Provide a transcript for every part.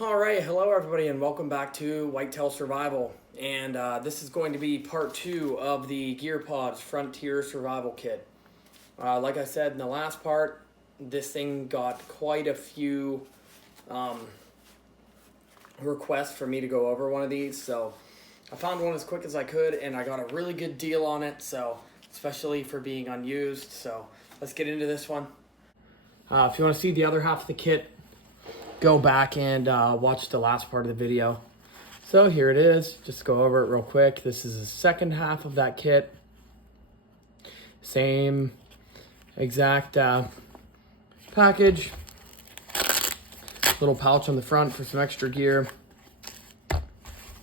Alright, hello everybody and welcome back to Whitetail Survival. And this is going to be part 2 of the Gearpods Frontier Survival Kit. Like I said in the last part, this thing got quite a few requests for me to go over one of these. So I found one as quick as I could and I got a really good deal on it, so especially for being unused. So let's get into this one. If you want to see the other half of the kit, go back and watch the last part of the video. So here it is, just go over it real quick. This is the second half of that kit. Same exact package. Little pouch on the front for some extra gear.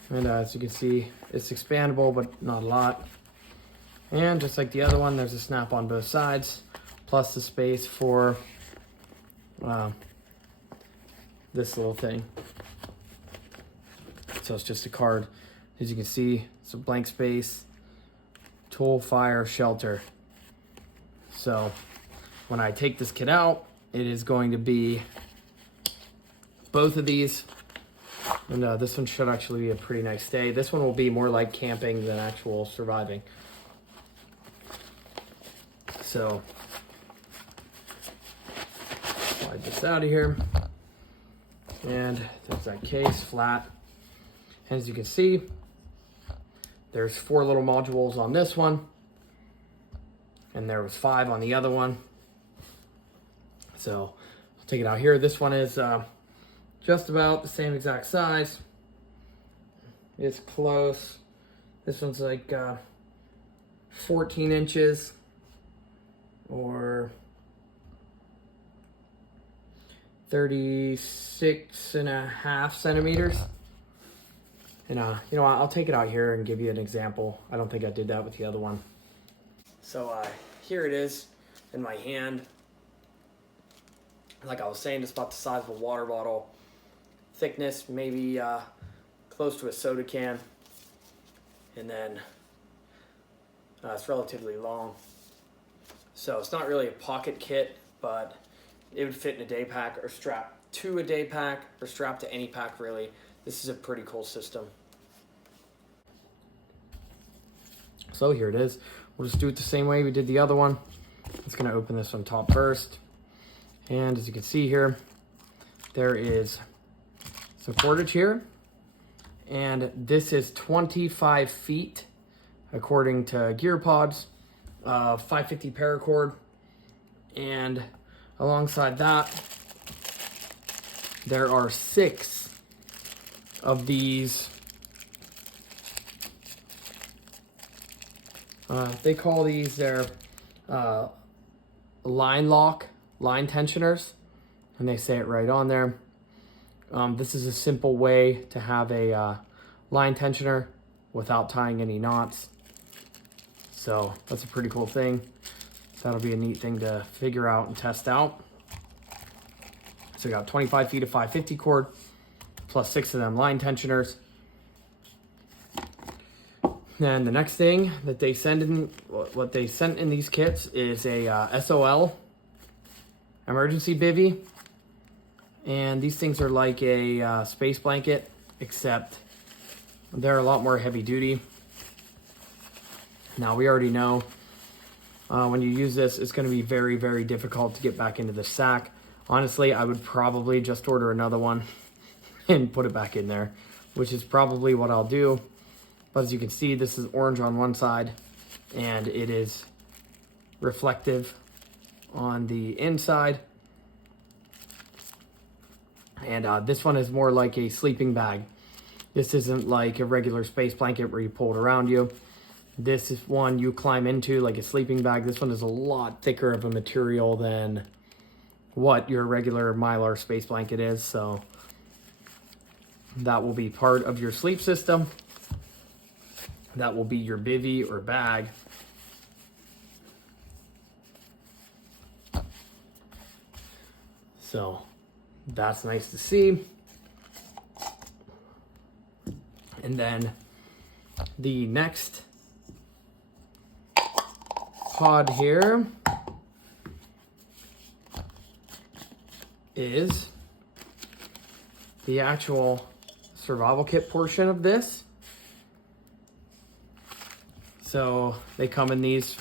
And as you can see, it's expandable, but not a lot. And just like the other one, there's a snap on both sides, plus the space for this little thing. So it's just a card. As you can see, it's a blank space, tool, fire, shelter. So when I take this kit out, it is going to be both of these. And this one should actually be a pretty nice stay. This one will be more like camping than actual surviving. So slide this out of here. And there's that case, flat. And as you can see, there's 4 little modules on this one. And there was 5 on the other one. So I'll take it out here. This one is just about the same exact size. It's close. This one's like 14 inches or 36.5 centimeters. And you know what, I'll take it out here and give you an example. I don't think I did that with the other one. So here it is in my hand. Like I was saying, it's about the size of a water bottle. Thickness maybe close to a soda can. And then it's relatively long. So it's not really a pocket kit, but it would fit in a day pack or strap to a day pack or strap to any pack really. This is a pretty cool system. So here it is. We'll just do it the same way we did the other one. It's gonna open this on top first. And as you can see here, there is some cordage here. And this is 25 feet, according to Gearpods, 550 paracord. And alongside that, there are 6 of these. They call these their line tensioners, and they say it right on there. This is a simple way to have a line tensioner without tying any knots. So that's a pretty cool thing. That'll be a neat thing to figure out and test out. So we got 25 feet of 550 cord, plus 6 of them line tensioners. Then the next thing that they send in, what they sent in these kits is a SOL emergency bivvy. And these things are like a space blanket, except they're a lot more heavy duty. Now we already know when you use this, it's going to be very, very difficult to get back into the sack. Honestly, I would probably just order another one and put it back in there, which is probably what I'll do. But as you can see, this is orange on one side and it is reflective on the inside. And this one is more like a sleeping bag. This isn't like a regular space blanket where you pull it around you. This is one you climb into like a sleeping bag. This one is a lot thicker of a material than what your regular Mylar space blanket is. So that will be part of your sleep system. That will be your bivvy or bag. So that's nice to see. And then the next pod here is the actual survival kit portion of this. So they come in these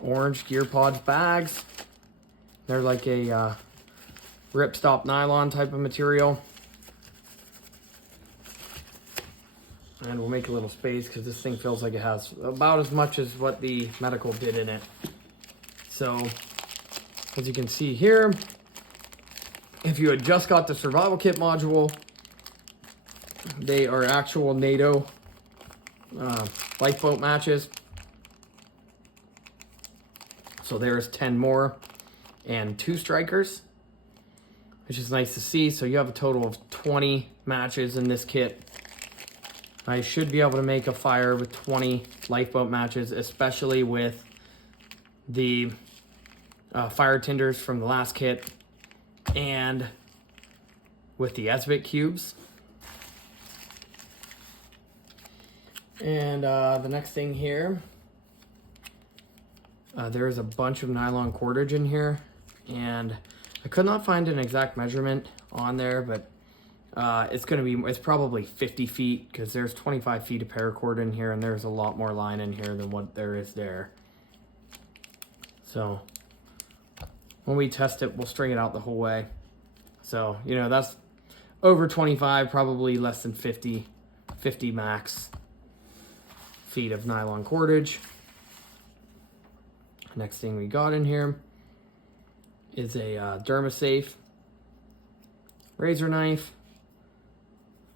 orange Gearpods bags. They're like a ripstop nylon type of material. And we'll make a little space because this thing feels like it has about as much as what the medical did in it. So, as you can see here, if you had just got the survival kit module, they are actual NATO lifeboat matches. So there's 10 more and 2 strikers, which is nice to see. So you have a total of 20 matches in this kit. I should be able to make a fire with 20 lifeboat matches, especially with the fire tinders from the last kit and with the SBIT cubes. And the next thing here, there's a bunch of nylon cordage in here, and I could not find an exact measurement on there, but it's probably 50 feet because there's 25 feet of paracord in here, and there's a lot more line in here than what there is there. So when we test it, we'll string it out the whole way. So, you know, that's over 25, probably less than 50 max feet of nylon cordage. Next thing we got in here is a DermaSafe razor knife.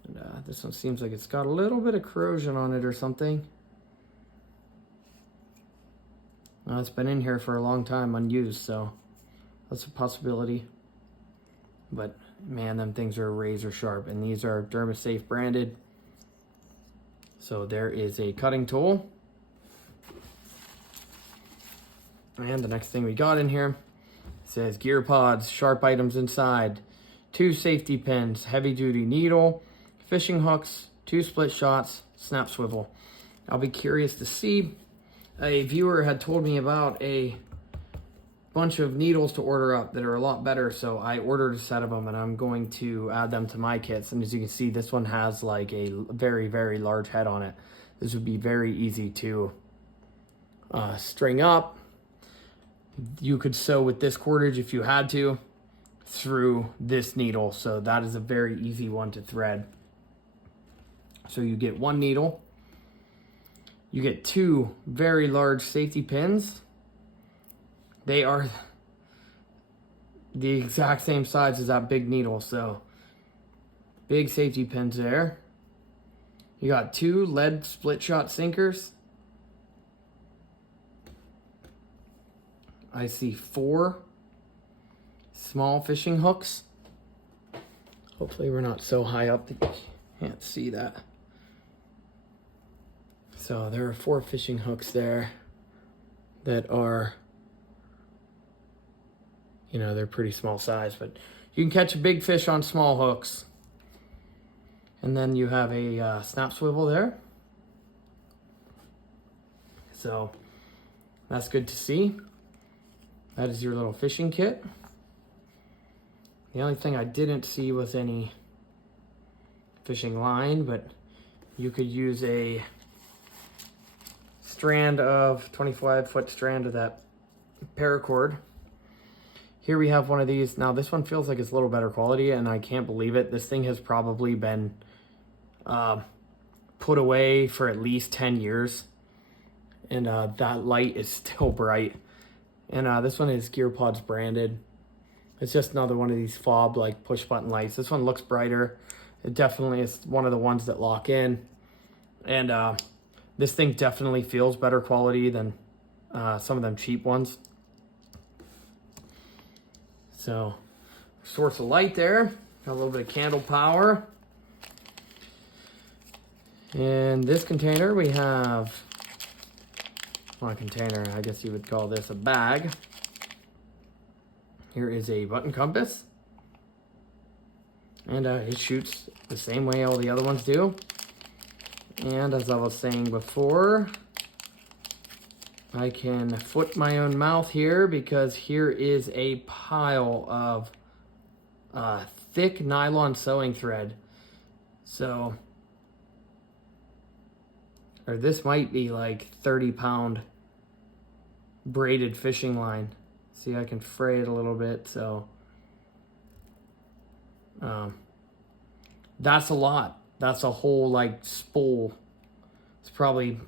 And this one seems like it's got a little bit of corrosion on it or something. It's been in here for a long time unused, so that's a possibility. But man, them things are razor sharp, and these are DermaSafe branded. So there is a cutting tool. And the next thing we got in here says Gearpods, sharp items inside, 2 safety pins, heavy duty needle, fishing hooks, 2 split shots, snap swivel. I'll be curious to see. A viewer had told me about a bunch of needles to order up that are a lot better, so I ordered a set of them, and I'm going to add them to my kits. And as you can see, this one has like a very, very large head on it. This would be very easy to string up. You could sew with this cordage if you had to through this needle, so that is a very easy one to thread. So you get 1 needle, you get 2 very large safety pins. They are the exact same size as that big needle, so big safety pins there. You got 2 lead split shot sinkers. I see 4 small fishing hooks. Hopefully we're not so high up that you can't see that. So there are 4 fishing hooks there that are, you know, they're pretty small size, but you can catch a big fish on small hooks. And then you have a snap swivel there. So that's good to see. That is your little fishing kit. The only thing I didn't see was any fishing line, but you could use a strand of 25-foot strand of that paracord. Here we have one of these. Now this one feels like it's a little better quality, and I can't believe it. This thing has probably been put away for at least 10 years. And that light is still bright. And this one is Gearpods branded. It's just another one of these fob like push button lights. This one looks brighter. It definitely is one of the ones that lock in. And this thing definitely feels better quality than some of them cheap ones. So, source of light there. Got a little bit of candle power. In this container we have, well, a container, I guess you would call this a bag. Here is a button compass. And it shoots the same way all the other ones do. And as I was saying before, I can foot my own mouth here because here is a pile of thick nylon sewing thread. So, or this might be like 30-pound braided fishing line. See, I can fray it a little bit, so that's a lot. That's a whole like spool. It's probably,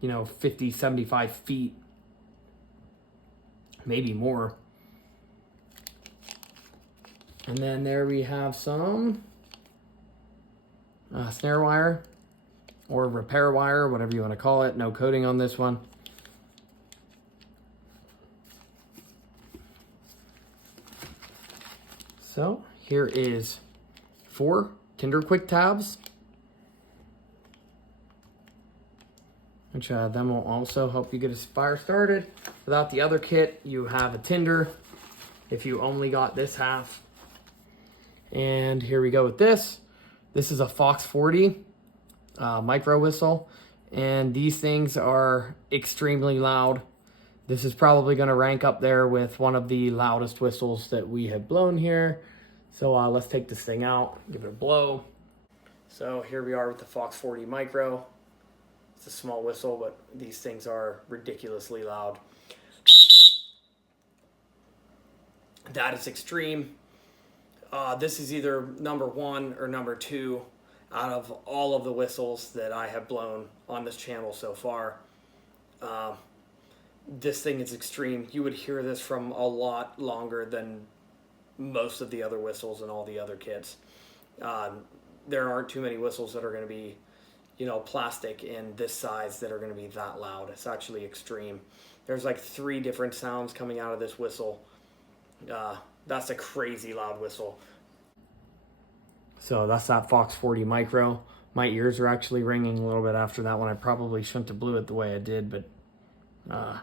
you know, 50, 75 feet, maybe more. And then there we have some snare wire or repair wire, whatever you want to call it. No coating on this one. So here is 4 Tinder quick tabs, which then will also help you get a fire started. Without the other kit, you have a tinder if you only got this half. And here we go with this. This is a Fox 40 micro whistle, and these things are extremely loud. This is probably going to rank up there with one of the loudest whistles that we have blown here. So let's take this thing out, give it a blow. So here we are with the Fox 40 micro. It's a small whistle, but these things are ridiculously loud. That is extreme. This is either number 1 or number 2 out of all of the whistles that I have blown on this channel so far. This thing is extreme. You would hear this from a lot longer than most of the other whistles and all the other kits. There aren't too many whistles that are going to be, you know, plastic in this size that are going to be that loud. It's actually extreme. There's like 3 different sounds coming out of this whistle. That's a crazy loud whistle. So that's that Fox 40 micro. My ears are actually ringing a little bit after that one. I probably shouldn't have blew it the way I did, but I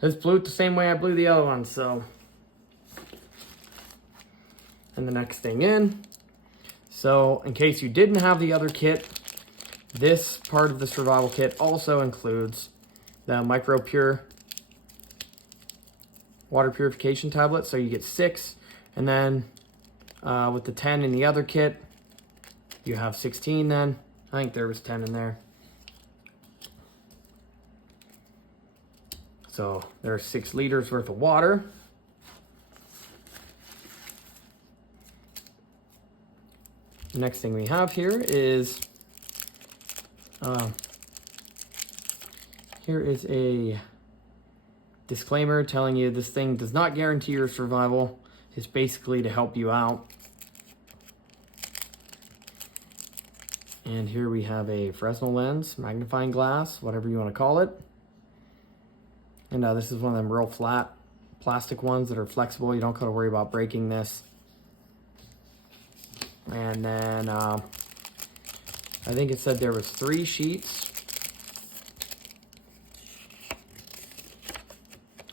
just blew it the same way I blew the other one. So, and the next thing in. So in case you didn't have the other kit, this part of the survival kit also includes the Micro Pure water purification tablet. So you get 6, and then with the 10 in the other kit, you have 16 then. I think there was 10 in there. So there's 6 liters worth of water. The next thing we have here is a disclaimer telling you this thing does not guarantee your survival. It's basically to help you out. And here we have a Fresnel lens, magnifying glass, whatever you want to call it. And this is one of them real flat plastic ones that are flexible. You don't got to worry about breaking this. And then I think it said there was 3 sheets.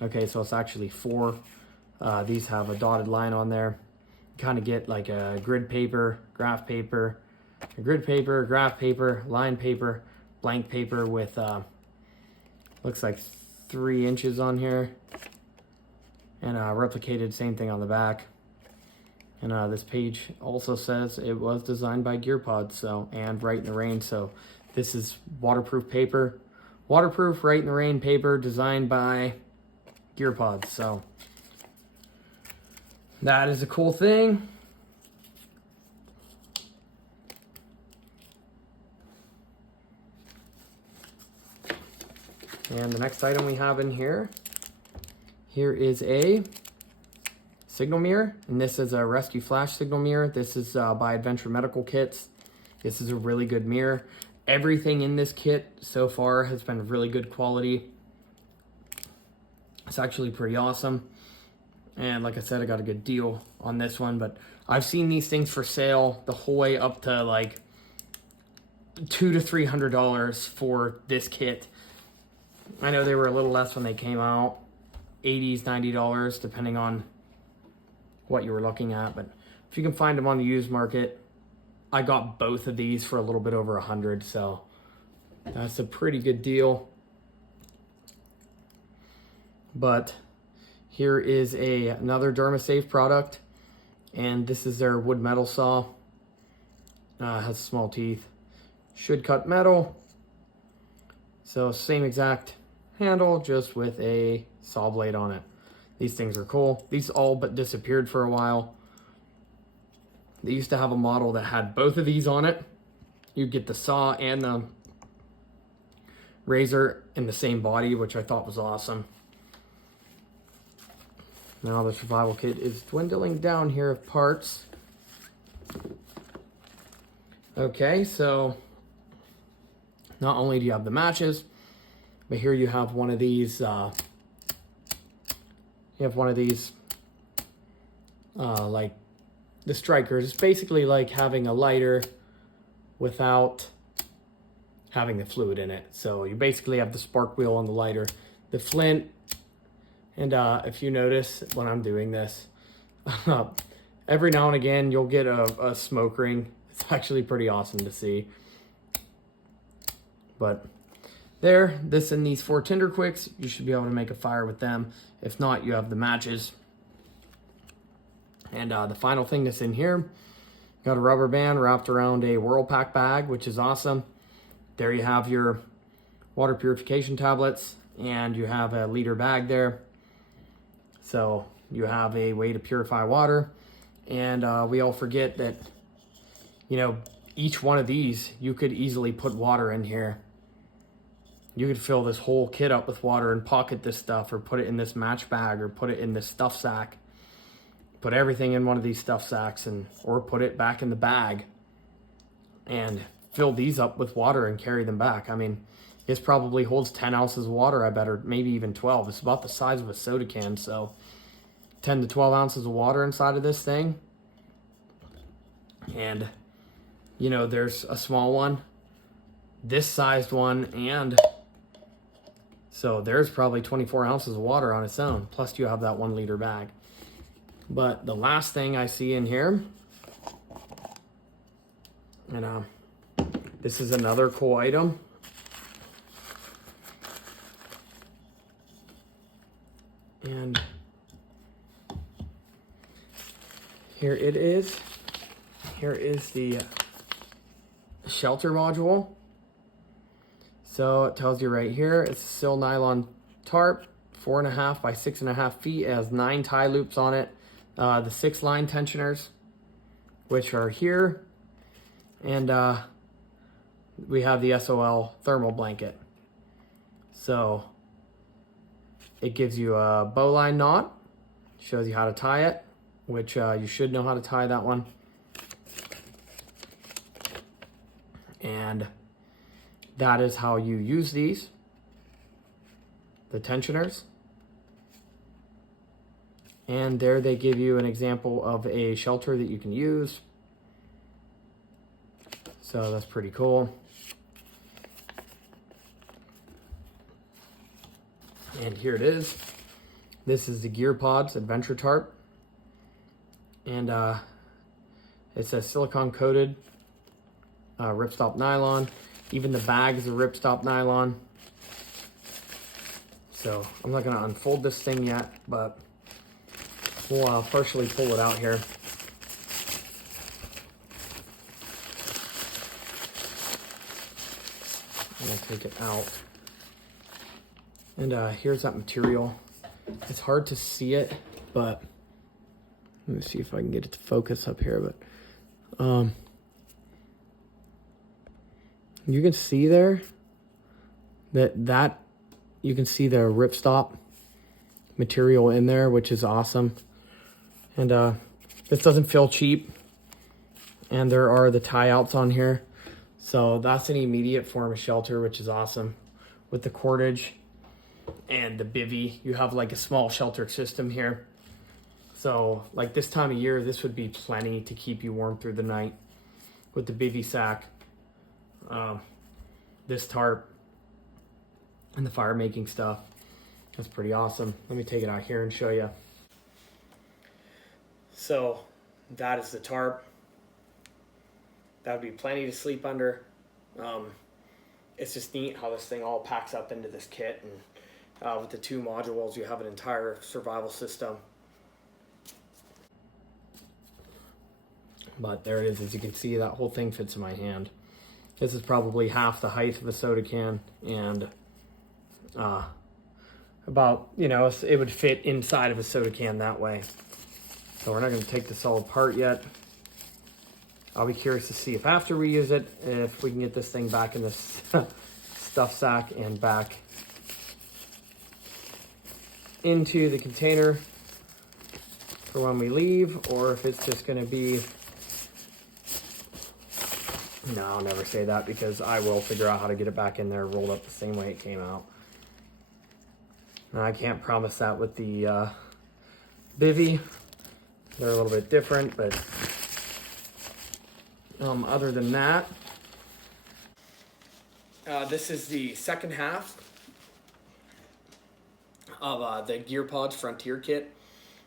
Okay, so it's actually 4. These have a dotted line on there. You kind of get like a grid paper, graph paper, a grid paper, graph paper, line paper, blank paper with looks like 3 inches on here, and replicated same thing on the back. And this page also says it was designed by Gearpods, so, and Right in the Rain. So this is waterproof paper, waterproof Right in the Rain paper designed by Gearpods. So that is a cool thing. And the next item we have in here is a signal mirror, and this is a rescue flash signal mirror. This is by Adventure Medical Kits. This is a really good mirror. Everything in this kit so far has been really good quality. It's actually pretty awesome. And like I said, I got a good deal on this one, but I've seen these things for sale the whole way up to like $200 to $300 for this kit. I know they were a little less when they came out, $80s, $90, depending on what you were looking at. But if you can find them on the used market, I got both of these for a little bit over $100, so that's a pretty good deal. But here is another DermaSafe product. And this is their wood metal saw. Has small teeth. Should cut metal. So same exact handle, just with a saw blade on it. These things are cool. These all but disappeared for a while. They used to have a model that had both of these on it. You'd get the saw and the razor in the same body, which I thought was awesome. Now the survival kit is dwindling down here of parts. Okay, so not only do you have the matches, but here you have one of these, like the strikers. It's basically like having a lighter without having the fluid in it. So you basically have the spark wheel on the lighter, the flint, and if you notice when I'm doing this, every now and again you'll get a smoke ring. It's actually pretty awesome to see. But there, this and these 4 tinder quicks, you should be able to make a fire with them. If not, you have the matches. And the final thing that's in here, got a rubber band wrapped around a Whirlpack bag, which is awesome. There you have your water purification tablets, and you have a liter bag there. So you have a way to purify water. And we all forget that, you know, each one of these, you could easily put water in here. You could fill this whole kit up with water and pocket this stuff, or put it in this match bag, or put it in this stuff sack. Put everything in one of these stuff sacks, or put it back in the bag and fill these up with water and carry them back. I mean, this probably holds 10 ounces of water, I bet, or maybe even 12. It's about the size of a soda can, so 10 to 12 ounces of water inside of this thing. And, you know, there's a small one, this sized one, and so there's probably 24 ounces of water on its own. Plus you have that 1 liter bag. But the last thing I see in here, and this is another cool item. And here it is. Here is the shelter module. So it tells you right here, it's a sil nylon tarp, 4.5 by 6.5 feet. It has 9 tie loops on it. The 6 line tensioners, which are here. And we have the SOL thermal blanket. So it gives you a bowline knot, shows you how to tie it, which you should know how to tie that one. And that is how you use these, the tensioners. And there they give you an example of a shelter that you can use. So that's pretty cool. And here it is. This is the Gearpods Adventure Tarp. And it's a silicone coated ripstop nylon. Even the bag is a ripstop nylon. So I'm not gonna unfold this thing yet, but we'll partially pull it out here. I'm gonna take it out. And here's that material. It's hard to see it, but let me see if I can get it to focus up here, but you can see there that you can see the ripstop material in there, which is awesome. And this doesn't feel cheap. And there are the tie outs on here. So that's an immediate form of shelter, which is awesome. With the cordage and the bivy, you have like a small shelter system here. So like this time of year, this would be plenty to keep you warm through the night with the bivy sack, this tarp, and the fire making stuff. That's pretty awesome. Let me take it out here and show you. So that is the tarp. That would be plenty to sleep under. It's just neat how this thing all packs up into this kit, and with the 2 modules, you have an entire survival system. But there it is. As you can see, that whole thing fits in my hand. This is probably half the height of a soda can, and about, you know, it would fit inside of a soda can that way. So we're not going to take this all apart yet. I'll be curious to see if after we use it, if we can get this thing back in this stuff sack and back into the container for when we leave, or if it's just going to be, no, I'll never say that, because I will figure out how to get it back in there rolled up the same way it came out. And I can't promise that with the bivy. They're a little bit different, but other than that, this is the second half of the Gearpods Frontier kit.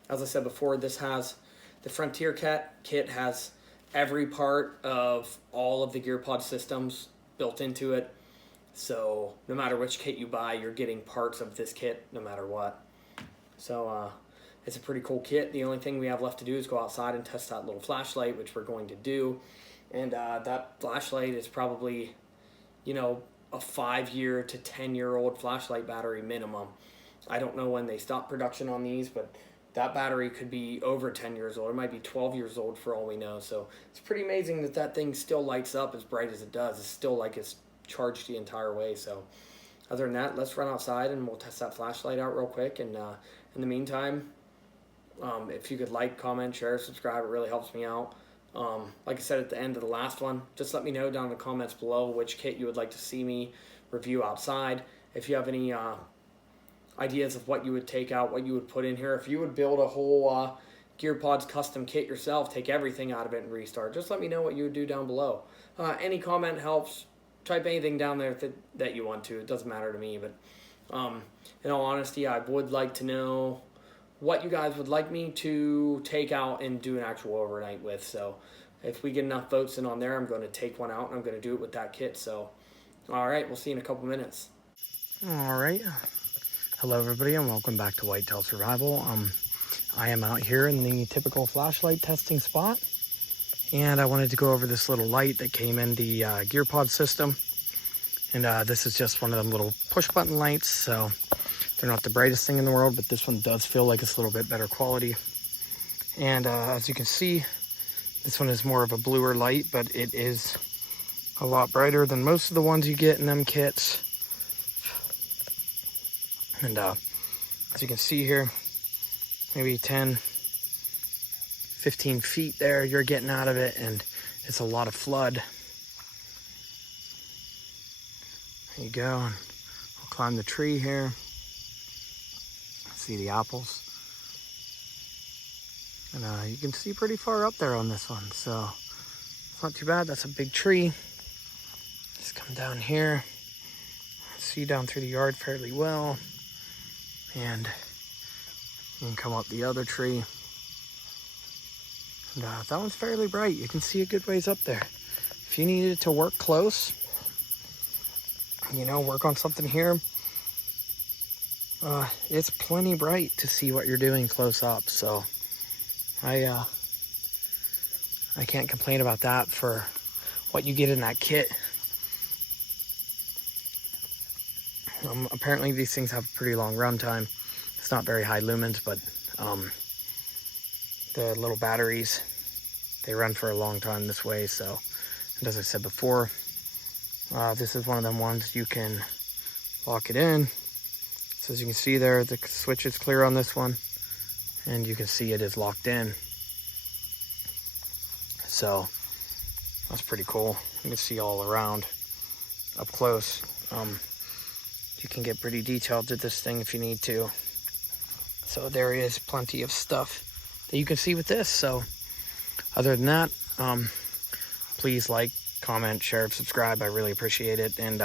As I said before, this has the Frontier kit has every part of all of the Gearpod systems built into it. So no matter which kit you buy, you're getting parts of this kit no matter what. So it's a pretty cool kit. The only thing we have left to do is go outside and test that little flashlight, which we're going to do. And that flashlight is probably, you know, a 5-year to 10-year-old flashlight battery minimum. I don't know when they stop production on these, but that battery could be over 10 years old. It might be 12 years old for all we know. So it's pretty amazing that that thing still lights up as bright as it does. It's still like it's charged the entire way. So other than that, let's run outside and we'll test that flashlight out real quick. And in the meantime, if you could like, comment, share, subscribe, it really helps me out. Like I said at the end of the last one, just let me know down in the comments below which kit you would like to see me review outside. If you have any ideas of what you would take out, what you would put in here, if you would build a whole Gearpods custom kit yourself, take everything out of it and restart, just let me know what you would do down below. Any comment helps. Type anything down there that you want to. It doesn't matter to me, but in all honesty, I would like to know what you guys would like me to take out and do an actual overnight with. So if we get enough votes in on there, I'm going to take one out and I'm going to do it with that kit. So all right, we'll see you in a couple minutes. All right, hello everybody and welcome back to Whitetail Survival. I am out here in the typical flashlight testing spot, and I wanted to go over this little light that came in the Gearpod system. And this is just one of them little push button lights, so they're not the brightest thing in the world, but this one does feel like it's a little bit better quality. And as you can see, this one is more of a bluer light, but it is a lot brighter than most of the ones you get in them kits. And as you can see here, maybe 10, 15 feet there you're getting out of it, and it's a lot of flood. There you go. I'll climb the tree here. See the apples, and you can see pretty far up there on this one, so it's not too bad. That's a big tree. Just come down here, see down through the yard fairly well, and you can come up the other tree, and that one's fairly bright. You can see a good ways up there. If you needed to work close, you know, work on something here, it's plenty bright to see what you're doing close up, so I can't complain about that for what you get in that kit. Apparently these things have a pretty long run time. It's not very high lumens, but the little batteries, they run for a long time this way. So, and as I said before, this is one of them ones you can lock it in. So as you can see there, the switch is clear on this one, and you can see it is locked in. So that's pretty cool. You can see all around up close. You can get pretty detailed with this thing if you need to. So there is plenty of stuff that you can see with this. So other than that, please like, comment, share, subscribe. I really appreciate it. And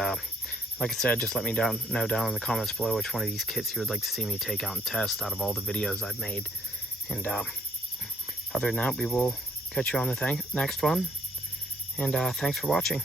like I said, just let me know down in the comments below which one of these kits you would like to see me take out and test out of all the videos I've made. And other than that, we will catch you on the next one. And thanks for watching.